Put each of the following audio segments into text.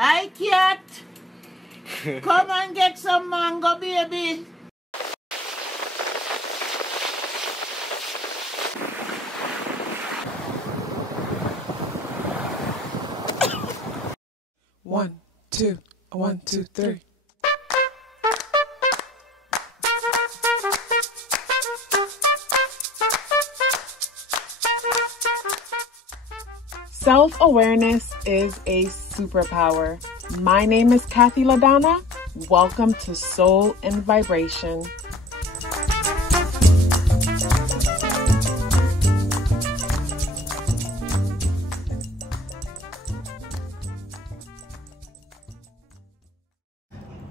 Hi, cat. Come and get some mango, baby. One, two, 1, 2, 3. Self-awareness is a superpower. My name is KathyLaDonna. Welcome to Soul and Vibration.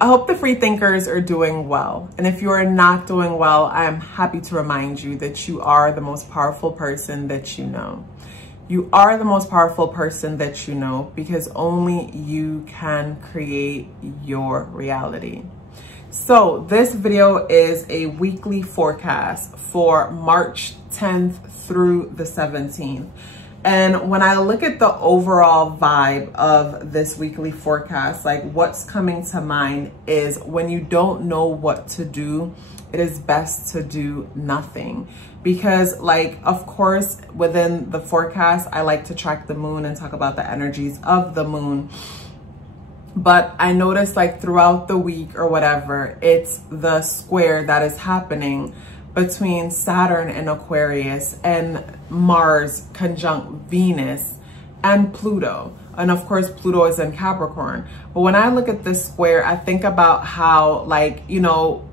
I hope the free thinkers are doing well. And if you are not doing well, I am happy to remind you that you are the most powerful person that you know. You are the most powerful person that you know because only you can create your reality. So this video is a weekly forecast for March 10th through the 17th. And when I look at the overall vibe of this weekly forecast, like what's coming to mind is when you don't know what to do, it is best to do nothing. Because like, of course, within the forecast, I like to track the moon and talk about the energies of the moon. But I noticed like throughout the week or whatever, it's the square that is happening between Saturn in Aquarius and Mars conjunct Venus and Pluto. And of course, Pluto is in Capricorn. But when I look at this square, I think about how, like, you know,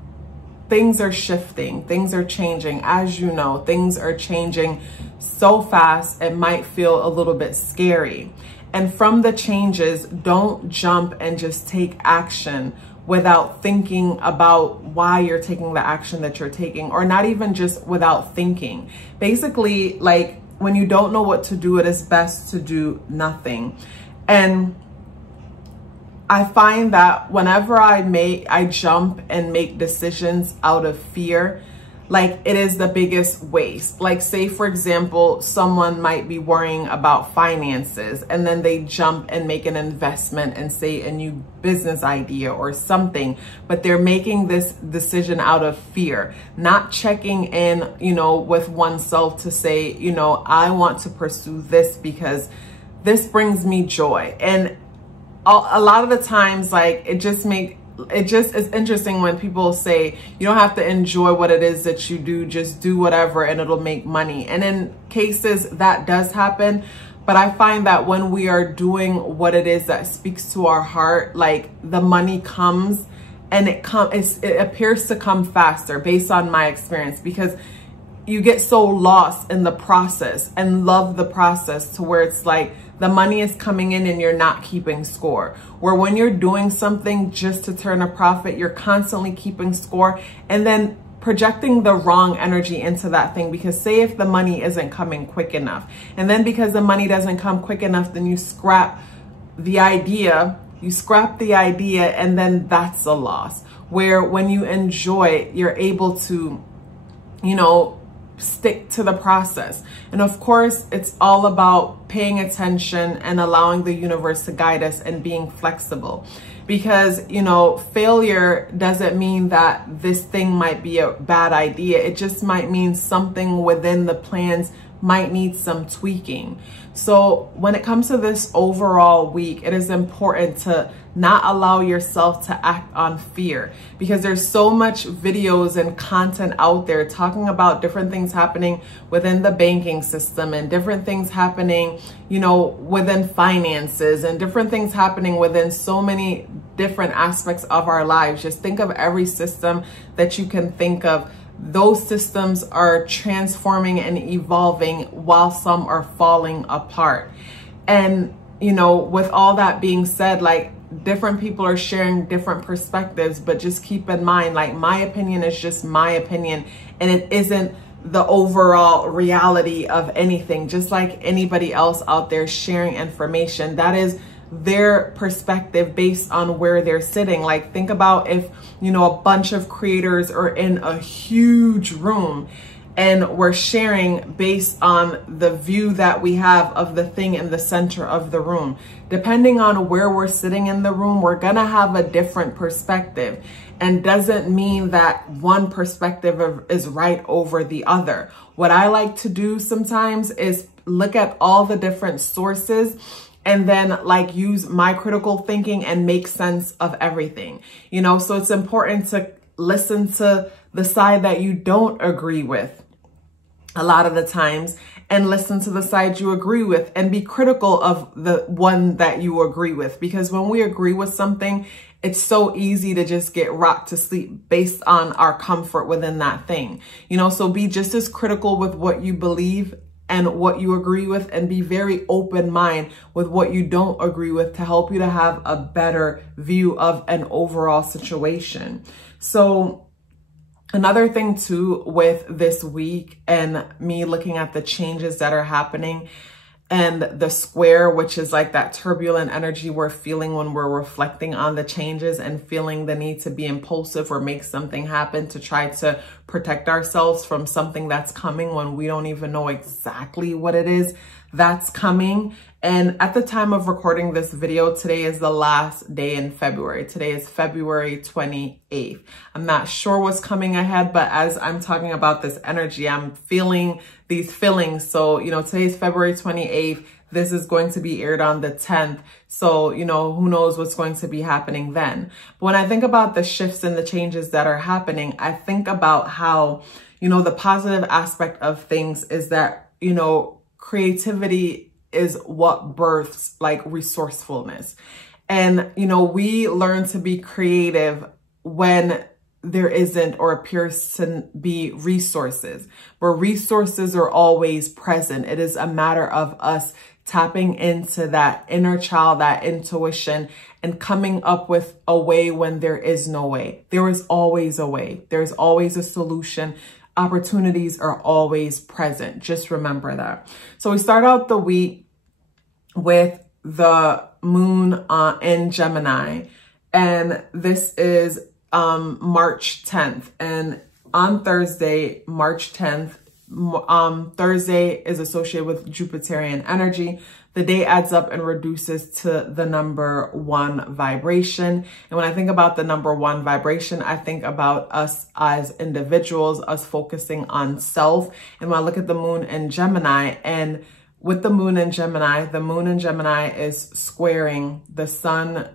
things are shifting, things are changing. As you know, things are changing so fast, it might feel a little bit scary. And from the changes, don't jump and just take action without thinking about why you're taking the action that you're taking, or not even just without thinking. Basically, like when you don't know what to do, it is best to do nothing. And I find that whenever I jump and make decisions out of fear, like it is the biggest waste. Like say, for example, someone might be worrying about finances and then they jump and make an investment and say a new business idea or something, but they're making this decision out of fear, not checking in, you know, with oneself to say, you know, I want to pursue this because this brings me joy. And a lot of the times, like it just is interesting when people say you don't have to enjoy what it is that you do, just do whatever and it'll make money. And in cases that does happen, but I find that when we are doing what it is that speaks to our heart, like the money comes and it appears to come faster based on my experience, because you get so lost in the process and love the process to where it's like the money is coming in and you're not keeping score. Where when you're doing something just to turn a profit, you're constantly keeping score and then projecting the wrong energy into that thing. Because say if the money isn't coming quick enough, and then because the money doesn't come quick enough, then you scrap the idea, and then that's a loss. Where when you enjoy, you're able to, you know, stick to the process. And of course, it's all about paying attention and allowing the universe to guide us and being flexible. Because, you know, failure doesn't mean that this thing might be a bad idea. It just might mean something within the plans might need some tweaking. So when it comes to this overall week, it is important to not allow yourself to act on fear, because there's so much videos and content out there talking about different things happening within the banking system and different things happening, you know, within finances and different things happening within so many different aspects of our lives. Just think of every system that you can think of. Those systems are transforming and evolving while some are falling apart. And, you know, with all that being said, like different people are sharing different perspectives, but just keep in mind, like my opinion is just my opinion and it isn't the overall reality of anything. Just like anybody else out there sharing information, that is their perspective based on where they're sitting. Like think about if, you know, a bunch of creators are in a huge room and we're sharing based on the view that we have of the thing in the center of the room. Depending on where we're sitting in the room, we're gonna have a different perspective, and doesn't mean that one perspective is right over the other. What I like to do sometimes is look at all the different sources and then like use my critical thinking and make sense of everything, you know? So it's important to listen to the side that you don't agree with a lot of the times, and listen to the side you agree with, and be critical of the one that you agree with. Because when we agree with something, it's so easy to just get rocked to sleep based on our comfort within that thing, you know? So be just as critical with what you believe and what you agree with, and be very open mind with what you don't agree with, to help you to have a better view of an overall situation. So another thing too with this week and me looking at the changes that are happening, and the square, which is like that turbulent energy we're feeling when we're reflecting on the changes and feeling the need to be impulsive or make something happen to try to protect ourselves from something that's coming when we don't even know exactly what it is that's coming. And at the time of recording this video, today is the last day in February. Today is February 28th. I'm not sure what's coming ahead, but as I'm talking about this energy, I'm feeling these feelings. So, you know, today is February 28th. This is going to be aired on the 10th. So, you know, who knows what's going to be happening then. But when I think about the shifts and the changes that are happening, I think about how, you know, the positive aspect of things is that, you know, creativity is what births like resourcefulness. And, you know, we learn to be creative when there isn't or appears to be resources, but resources are always present. It is a matter of us tapping into that inner child, that intuition, and coming up with a way when there is no way. There is always a way. There's always a solution. Opportunities are always present. Just remember that. So we start out the week with the moon in Gemini, and this is March 10th. And on Thursday, March 10th, Thursday is associated with Jupiterian energy. The day adds up and reduces to the number 1 vibration. And when I think about the number 1 vibration, I think about us as individuals, us focusing on self. And when I look at the moon in Gemini, and with the moon in Gemini is squaring the sun,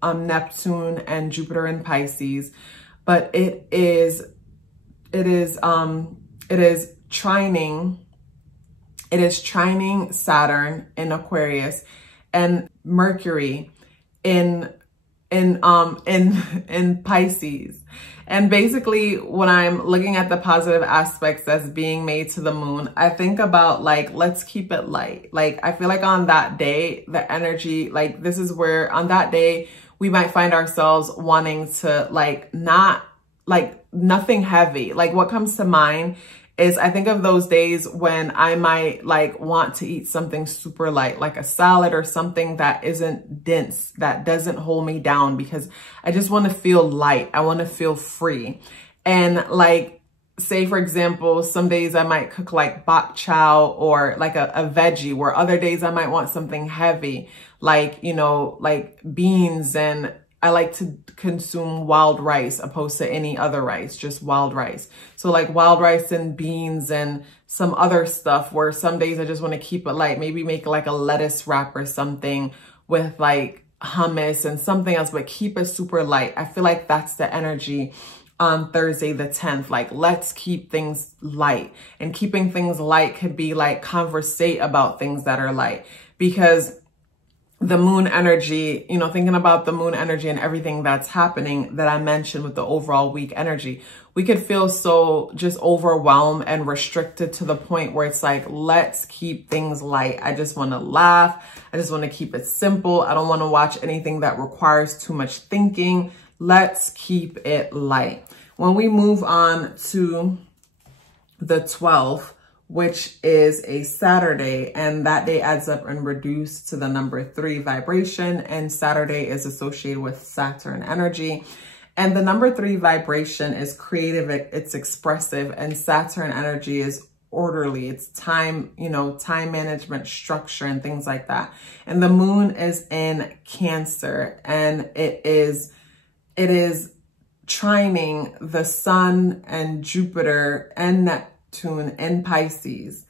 Neptune, and Jupiter in Pisces, but it is trining Saturn in Aquarius and Mercury in Pisces. And basically, when I'm looking at the positive aspects that's being made to the moon, I think about like, let's keep it light. Like, I feel like on that day, the energy, like this is where on that day, we might find ourselves wanting to like, not like nothing heavy. Like what comes to mind is I think of those days when I might like want to eat something super light, like a salad or something that isn't dense, that doesn't hold me down, because I just want to feel light. I want to feel free. And like, say for example, some days I might cook like bok chow or like a veggie, where other days I might want something heavy, like, you know, like beans, and I like to consume wild rice opposed to any other rice, just wild rice. So like wild rice and beans and some other stuff, where some days I just want to keep it light, maybe make like a lettuce wrap or something with like hummus and something else, but keep it super light. I feel like that's the energy on Thursday the 10th. Like, let's keep things light. And keeping things light could be like conversate about things that are light, because the moon energy, you know, thinking about the moon energy and everything that's happening that I mentioned with the overall week energy, we could feel so just overwhelmed and restricted to the point where it's like, let's keep things light. I just want to laugh. I just want to keep it simple. I don't want to watch anything that requires too much thinking. Let's keep it light. When we move on to the 12th, which is a Saturday, and that day adds up and reduced to the number 3 vibration, and Saturday is associated with Saturn energy. And the number 3 vibration is creative, it's expressive, and Saturn energy is orderly. It's time, you know, time management, structure, and things like that. And the moon is in Cancer, and it is trining the sun and Jupiter and Neptune in Pisces.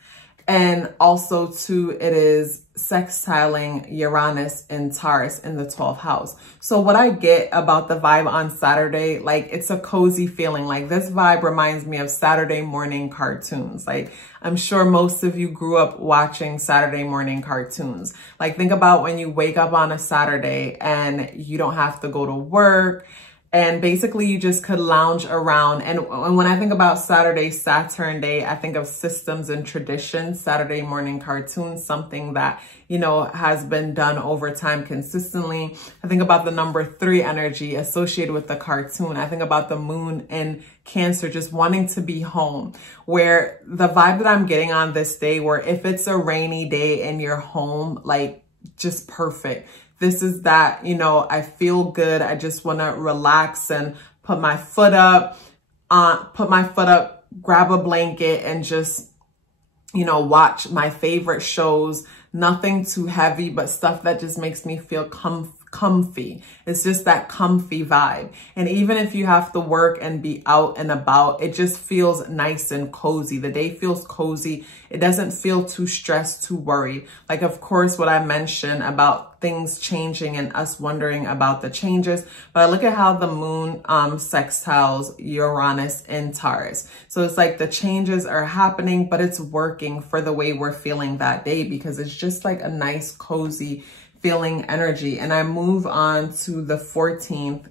And also too, it is sextiling Uranus in Taurus in the 12th house. So what I get about the vibe on Saturday, like it's a cozy feeling. Like this vibe reminds me of Saturday morning cartoons. Like I'm sure most of you grew up watching Saturday morning cartoons. Like think about when you wake up on a Saturday and you don't have to go to work. And basically you just could lounge around. And when I think about Saturday, Saturn day, I think of systems and traditions, Saturday morning cartoons, something that, you know, has been done over time consistently. I think about the number 3 energy associated with the cartoon. I think about the moon in Cancer, just wanting to be home, where the vibe that I'm getting on this day, where if it's a rainy day and you're home, like just perfect. This is that, you know, I feel good. I just want to relax and put my foot up, grab a blanket and just, you know, watch my favorite shows. Nothing too heavy, but stuff that just makes me feel comfy. It's just that comfy vibe. And even if you have to work and be out and about, it just feels nice and cozy. The day feels cozy. It doesn't feel too stressed, too worried. Like, of course, what I mentioned about things changing and us wondering about the changes. But I look at how the moon sextiles Uranus in Taurus. So it's like the changes are happening, but it's working for the way we're feeling that day, because it's just like a nice, cozy feeling energy. And I move on to the 14th,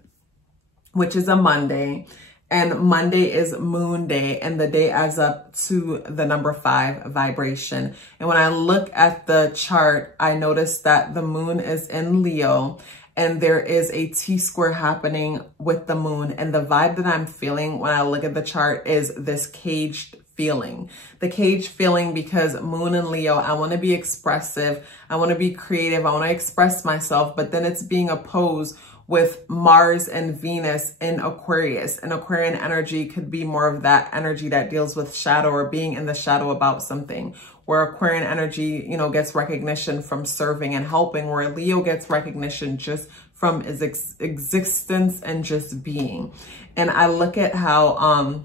which is a Monday. And Monday is Moon Day, and the day adds up to the number 5 vibration. And when I look at the chart, I notice that the moon is in Leo, and there is a T-square happening with the moon. And the vibe that I'm feeling when I look at the chart is this caged feeling. The cage feeling, because moon and Leo, I want to be expressive. I want to be creative. I want to express myself, but then it's being opposed with Mars and Venus in Aquarius. And Aquarian energy could be more of that energy that deals with shadow or being in the shadow about something, where Aquarian energy, you know, gets recognition from serving and helping, where Leo gets recognition just from its existence and just being. And I look at how,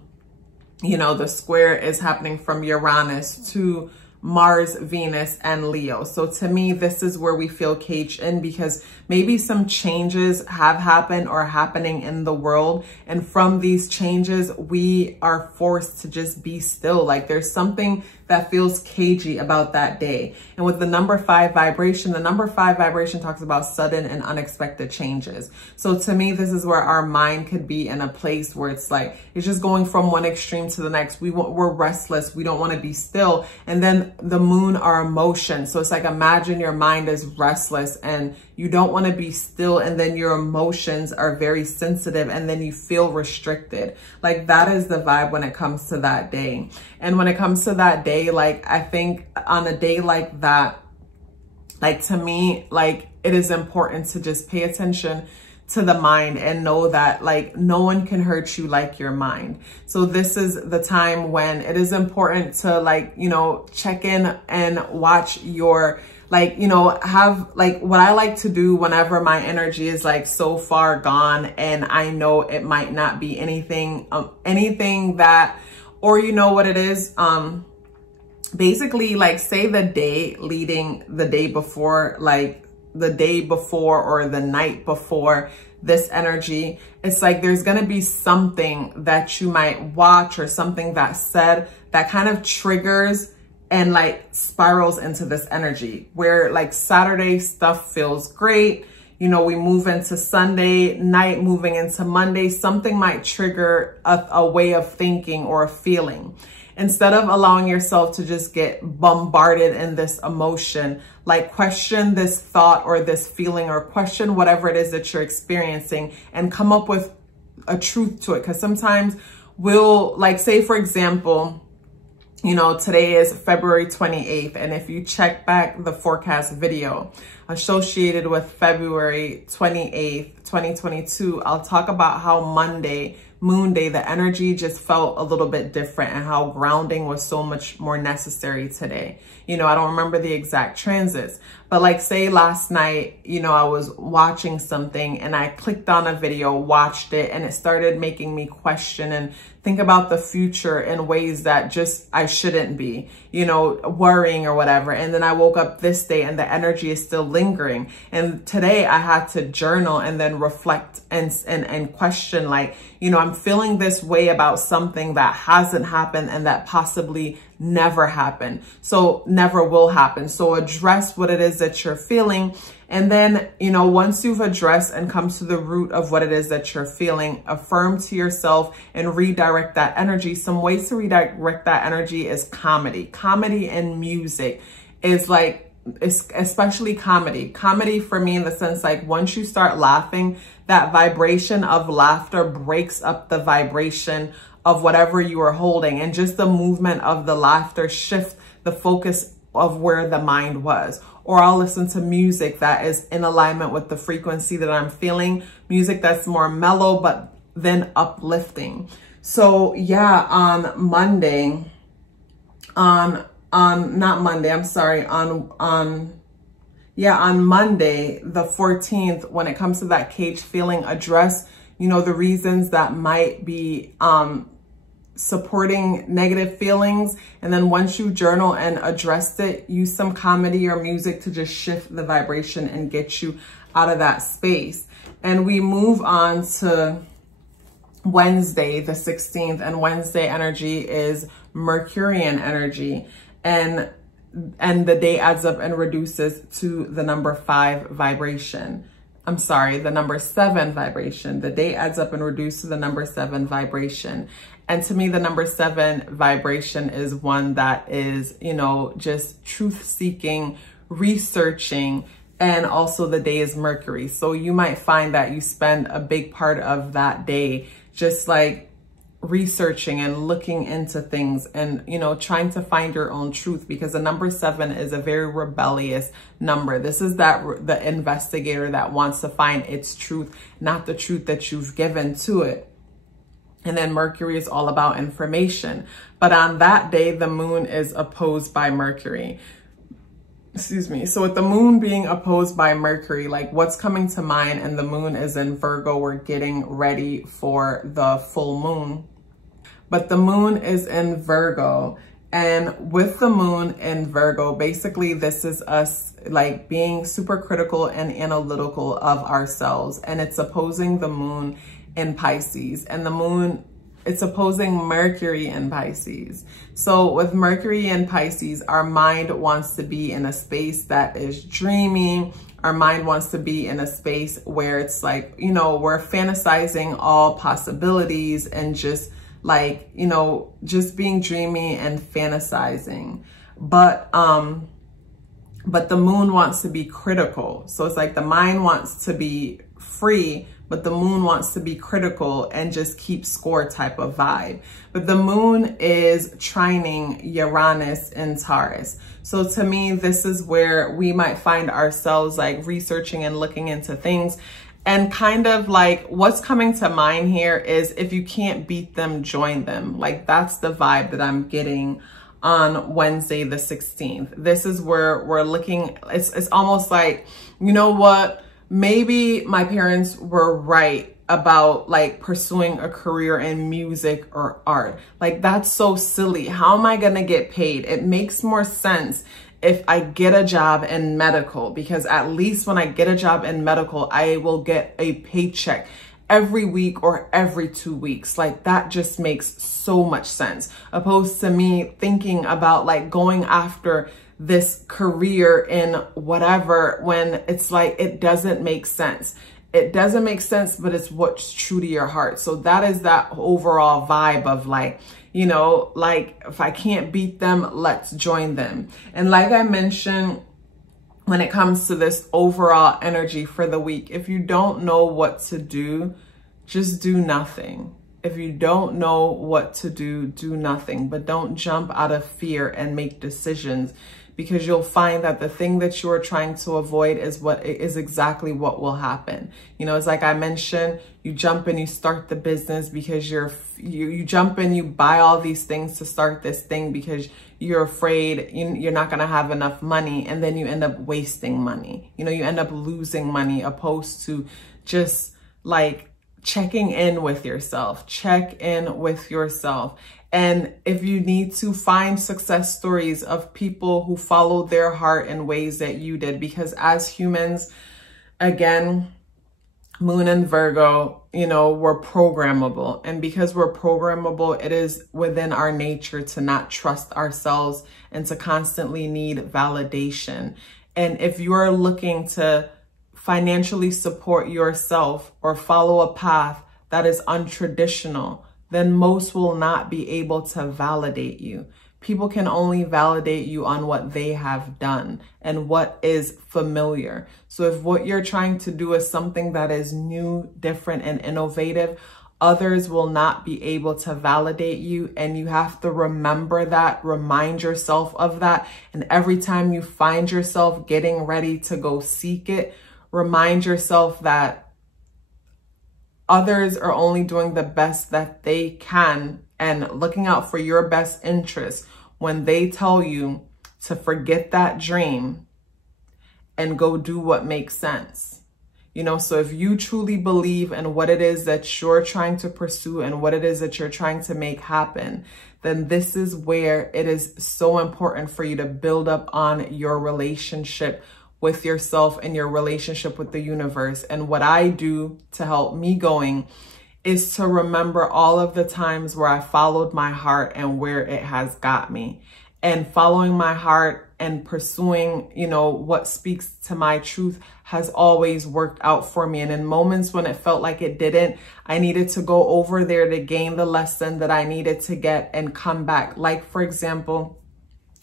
you know, the square is happening from Uranus to Mars, Venus, and Leo. So to me, this is where we feel caged in, because maybe some changes have happened or are happening in the world. And from these changes, we are forced to just be still. Like there's something that feels cagey about that day. And with the number 5 vibration, the number 5 vibration talks about sudden and unexpected changes. So to me, this is where our mind could be in a place where it's like, it's just going from one extreme to the next. We're restless. We don't want to be still. And then the moon, our emotions. So it's like, imagine your mind is restless and you don't want to be still. And then your emotions are very sensitive and then you feel restricted. Like that is the vibe when it comes to that day. And when it comes to that day, like I think on a day like that, like to me, like it is important to just pay attention to the mind and know that like no one can hurt you like your mind. So this is the time when it is important to like, you know, check in and watch your, like, you know, have like what I like to do whenever my energy is like so far gone and I know it might not be anything that, or you know what it is, basically like say the day leading the day before, like the day before or the night before this energy, it's like there's going to be something that you might watch or something that's said that kind of triggers and like spirals into this energy where like Saturday stuff feels great. You know, we move into Sunday night, moving into Monday, something might trigger a way of thinking or a feeling. Instead of allowing yourself to just get bombarded in this emotion, like question this thought or this feeling or question whatever it is that you're experiencing and come up with a truth to it. Because sometimes we'll like say, for example, You know, today is February 28th. And if you check back the forecast video associated with February 28th, 2022, I'll talk about how Monday, Moon Day, the energy just felt a little bit different and how grounding was so much more necessary today. You know, I don't remember the exact transits, but like say last night, you know, I was watching something and I clicked on a video, watched it, and it started making me question and think about the future in ways that just I shouldn't be, you know, worrying or whatever. And then I woke up this day and the energy is still lingering. And today I had to journal and then reflect and question, like, you know, I'm feeling this way about something that hasn't happened and that possibly never happened. So never will happen. So address what it is that you're feeling. And then, you know, once you've addressed and come to the root of what it is that you're feeling, affirm to yourself and redirect that energy. Some ways to redirect that energy is comedy. Comedy and music is like, especially comedy. Comedy for me in the sense like once you start laughing, that vibration of laughter breaks up the vibration of whatever you are holding, and just the movement of the laughter shift the focus of where the mind was. Or I'll listen to music that is in alignment with the frequency that I'm feeling, music that's more mellow but then uplifting. So yeah, on Monday, on Monday, the 14th, when it comes to that cage feeling, address, you know, the reasons that might be supporting negative feelings. And then once you journal and addressed it, use some comedy or music to just shift the vibration and get you out of that space. And we move on to Wednesday, the 16th, and Wednesday energy is Mercurian energy. And the day adds up and reduces to the number 5 vibration. I'm sorry, the number 7 vibration. The day adds up and reduces to the number 7 vibration. And to me, the number 7 vibration is one that is, you know, just truth seeking, researching, and also the day is Mercury. So you might find that you spend a big part of that day just like researching and looking into things and, you know, trying to find your own truth, because the number 7 is a very rebellious number. This is the investigator that wants to find its truth, not the truth that you've given to it. And then Mercury is all about information. But on that day, the moon is opposed by Mercury. Excuse me. So with the moon being opposed by Mercury, like what's coming to mind, and the moon is in Virgo, we're getting ready for the full moon. But the moon is in Virgo, and with the moon in Virgo, basically this is us like being super critical and analytical of ourselves, and it's opposing the moon in Pisces, and the moon, it's opposing Mercury in Pisces. So with Mercury in Pisces, our mind wants to be in a space that is dreaming. Our mind wants to be in a space where it's like, you know, we're fantasizing all possibilities and just like, you know, just being dreamy and fantasizing. But the moon wants to be critical. So it's like the mind wants to be free, but the moon wants to be critical and just keep score type of vibe. But the moon is trining Uranus in Taurus. So to me, this is where we might find ourselves like researching and looking into things. And kind of like what's coming to mind here is if you can't beat them, join them. Like that's the vibe that I'm getting on Wednesday, the 16th. This is where we're looking, it's almost like, you know what? Maybe my parents were right about like pursuing a career in music or art. Like that's so silly. How am I going to get paid? It makes more sense if I get a job in medical, because at least when I get a job in medical, I will get a paycheck every week or every 2 weeks. Like that just makes so much sense, opposed to me thinking about like going after this career in whatever, when it's like, it doesn't make sense. It doesn't make sense, but it's what's true to your heart. So that is that overall vibe of like, you know, like if I can't beat them, let's join them. And like I mentioned, when it comes to this overall energy for the week, if you don't know what to do, just do nothing. If you don't know what to do, do nothing. But don't jump out of fear and make decisions, because you'll find that the thing that you are trying to avoid is exactly what will happen. You know, it's like I mentioned, you jump and you start the business because you jump and you buy all these things to start this thing because you're afraid you're not going to have enough money, and then you end up wasting money. You know, you end up losing money, opposed to just like checking in with yourself. Check in with yourself. And if you need to, find success stories of people who followed their heart in ways that you did, because as humans, again, Moon and Virgo, you know, we're programmable. And because we're programmable, it is within our nature to not trust ourselves and to constantly need validation. And if you're looking to financially support yourself or follow a path that is untraditional, then most will not be able to validate you. People can only validate you on what they have done and what is familiar. So if what you're trying to do is something that is new, different, and innovative, others will not be able to validate you. And you have to remember that, remind yourself of that. And every time you find yourself getting ready to go seek it, remind yourself that others are only doing the best that they can and looking out for your best interest when they tell you to forget that dream and go do what makes sense. You know, so if you truly believe in what it is that you're trying to pursue and what it is that you're trying to make happen, then this is where it is so important for you to build up on your relationship with yourself and your relationship with the universe. And what I do to help me going is to remember all of the times where I followed my heart and where it has got me. And following my heart and pursuing, you know, what speaks to my truth has always worked out for me. And in moments when it felt like it didn't, I needed to go over there to gain the lesson that I needed to get and come back. Like, for example,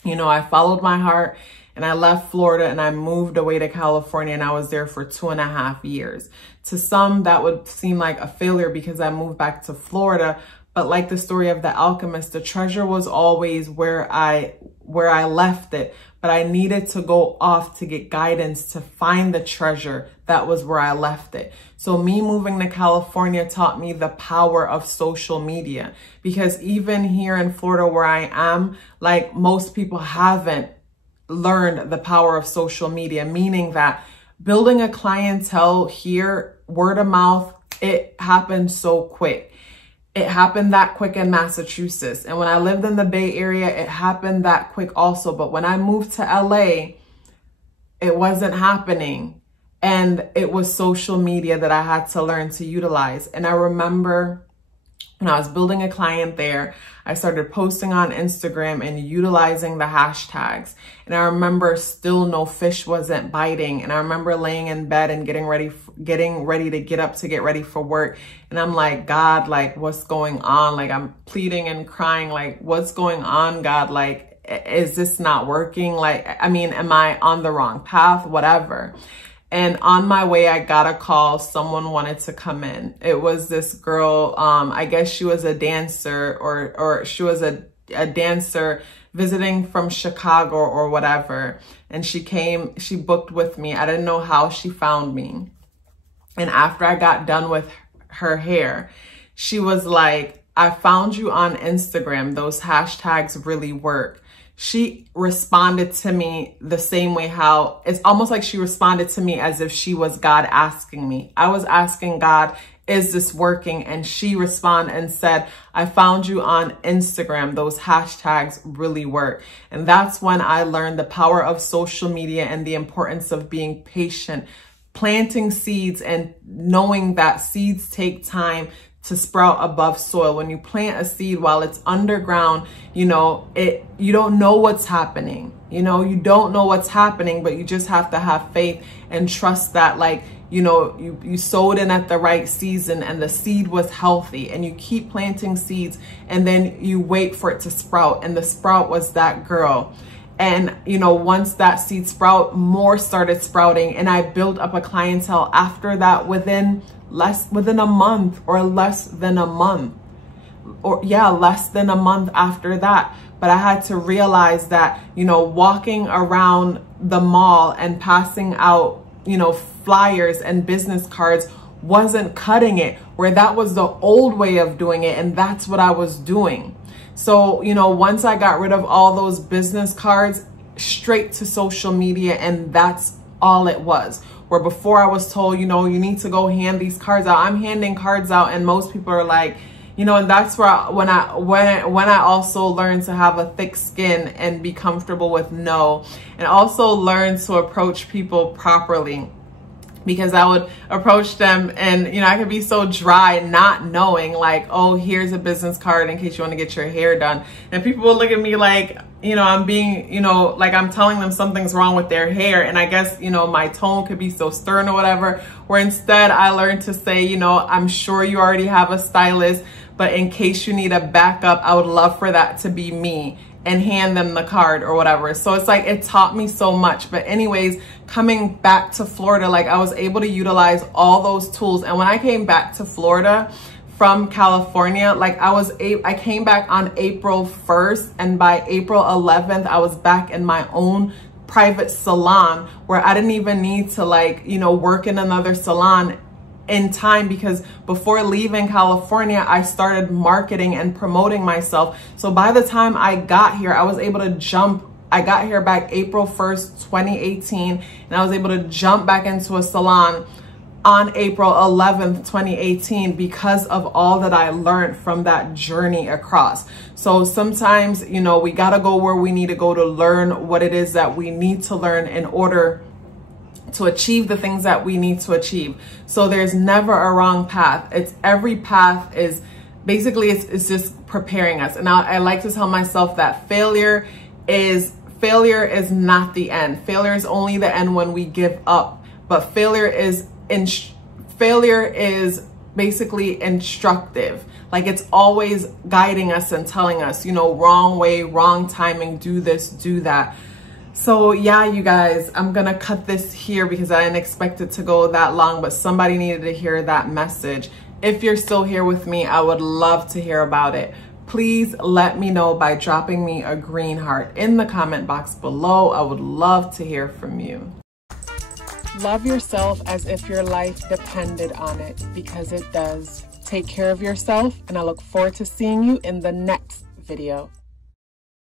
you know, I followed my heart and I left Florida and I moved away to California, and I was there for 2.5 years. To some, that would seem like a failure because I moved back to Florida. But like the story of the alchemist, the treasure was always where I left it. But I needed to go off to get guidance to find the treasure that was where I left it. So me moving to California taught me the power of social media, because even here in Florida where I am, like, most people haven't learned the power of social media, meaning that building a clientele here, word of mouth, it happened so quick. It happened that quick in Massachusetts. And when I lived in the Bay Area, it happened that quick also. But when I moved to LA, it wasn't happening. And it was social media that I had to learn to utilize. And I remember when I was building a client there, I started posting on Instagram and utilizing the hashtags. And I remember still no fish wasn't biting. And I remember laying in bed and getting ready to get up to get ready for work. And I'm like, God, like, what's going on? Like, I'm pleading and crying, like, what's going on, God? Like, is this not working? Like, I mean, am I on the wrong path? Whatever. And on my way, I got a call. Someone wanted to come in. It was this girl. I guess she was a dancer, or she was a dancer visiting from Chicago or whatever. And she booked with me. I didn't know how she found me. And after I got done with her hair, she was like, I found you on Instagram. Those hashtags really work. She responded to me the same way, how it's almost like she responded to me as if she was God asking me. I was asking God, is this working? And she responded and said, I found you on Instagram. Those hashtags really work. And that's when I learned the power of social media and the importance of being patient, planting seeds, and knowing that seeds take time to sprout above soil. When you plant a seed while it's underground, you know, you don't know what's happening. You know, you don't know what's happening, but you just have to have faith and trust that, like, you know, you sowed in at the right season and the seed was healthy, and you keep planting seeds and then you wait for it to sprout. And the sprout was that girl. And, you know, once that seed sprout, more started sprouting, and I built up a clientele after that within a month or less than a month. or yeah, less than a month after that. But I had to realize that, you know, walking around the mall and passing out, you know, flyers and business cards wasn't cutting it, where that was the old way of doing it. And that's what I was doing. So, you know, once I got rid of all those business cards, straight to social media, and that's all it was. Where before I was told, you know, you need to go hand these cards out. I'm handing cards out and most people are like, you know, and that's where when I also learned to have a thick skin and be comfortable with no, and also learn to approach people properly. Because I would approach them and, you know, I could be so dry, not knowing like, oh, here's a business card in case you want to get your hair done. And people will look at me like, you know, I'm being, you know, like I'm telling them something's wrong with their hair. And I guess, you know, my tone could be so stern or whatever, where instead I learned to say, you know, I'm sure you already have a stylist, but in case you need a backup, I would love for that to be me, and hand them the card or whatever. So it's like, it taught me so much. But anyways, coming back to Florida, like I was able to utilize all those tools. And when I came back to Florida from California, like I came back on April 1st, and by April 11th, I was back in my own private salon, where I didn't even need to, like, you know, work in another salon in time, because before leaving California, I started marketing and promoting myself. So by the time I got here, I was able to jump. I got here back April 1st, 2018, and I was able to jump back into a salon on April 11th, 2018, because of all that I learned from that journey across. So sometimes, you know, we got to go where we need to go to learn what it is that we need to learn in order to achieve the things that we need to achieve. So there's never a wrong path. It's every path is basically, it's just preparing us. And I like to tell myself that failure is not the end. Failure is only the end when we give up. But failure is basically instructive. Like it's always guiding us and telling us, you know, wrong way, wrong timing, do this, do that. So yeah, you guys, I'm gonna cut this here because I didn't expect it to go that long, but somebody needed to hear that message. If you're still here with me, I would love to hear about it. Please let me know by dropping me a green heart in the comment box below. I would love to hear from you. Love yourself as if your life depended on it, because it does. Take care of yourself, and I look forward to seeing you in the next video.